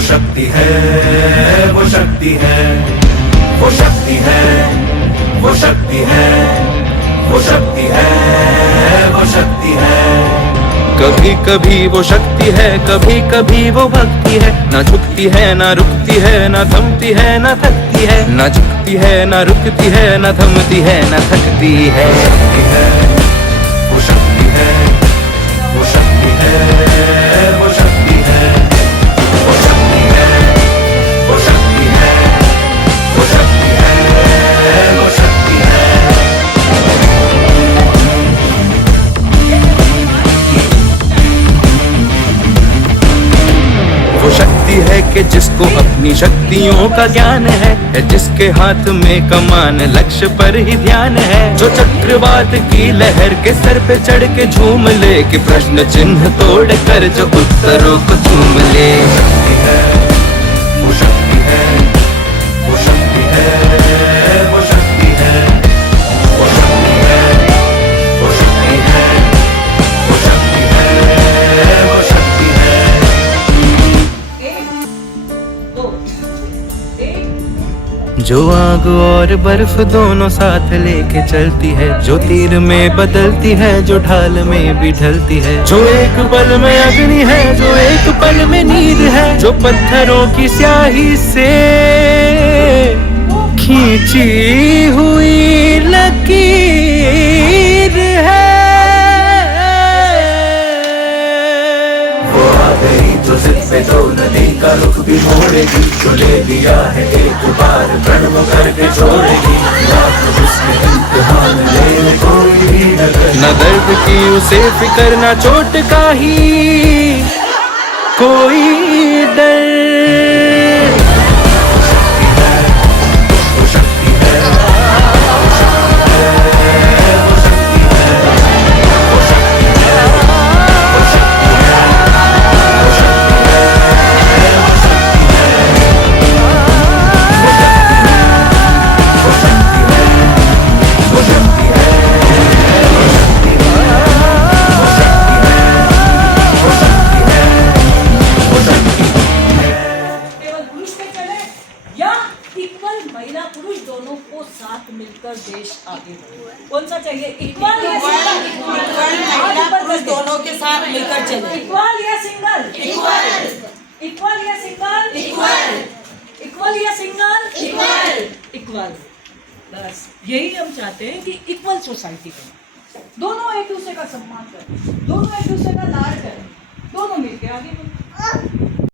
शक्ति है, वो शक्ति है, वो शक्ति है, वो शक्ति है, वो शक्ति है, वो शक्ति है। कभी कभी वो शक्ति है, कभी कभी वो भक्ति है। ना झुकती है ना रुकती है, ना थमती है ना थकती है। ना झुकती है ना रुकती है, ना थमती है ना थकती है। शक्ति है, वो शक्ति है, वो शक्ति है, वो शक्ति है, वो शक्ति है, वो शक्ति है, वो शक्ति है, वो शक्ति है। वो शक्ति है कि जिसको अपनी शक्तियों का ज्ञान है, जिसके हाथ में कमान लक्ष्य पर ही ध्यान है। जो चक्रवात की लहर के सर पे चढ़ के झूम ले, कि प्रश्न चिन्ह तोड़ कर जो उत्तरों को चूम ले। शक्ति है, वो शक्ति है, वो शक्ति है, वो शक्ति है, वो शक्ति है, वो शक्ति है, वो शक्ति है, वो शक्ति है। जो आग और बर्फ दोनों साथ लेके चलती है, जो तीर में बदलती है, जो ढाल में भी ढलती है। जो एक पल में अग्नि है, जो एक पल में नींद है। जो पत्थरों की स्याही से खींची हुई लकीर है। वो आ गई जो जिद पे जो नदी का रुख भी मोड़ेगी। जो ले लिया है एक बार प्रण वो करके छोड़ेगी। उसके इम्तिहान ले कोई भी न दर्द की उसे फिकर, न चोट का ही कोई डर। महिला पुरुष दोनों को साथ मिलकर देश आगे बढ़े। कौन सा चाहिए? इक्वल या सिंगल? महिला पुरुष दोनों के साथ मिलकर चले। इक्वल या सिंगल? इक्वल। इक्वल या सिंगल? इक्वल। इक्वल या सिंगल? इक्वल। इक्वल। बस यही हम चाहते हैं कि इक्वल सोसाइटी बने। दोनों एक दूसरे का सम्मान करें, दोनों एक दूसरे का लाड करें, दोनों मिलकर आगे बढ़ें।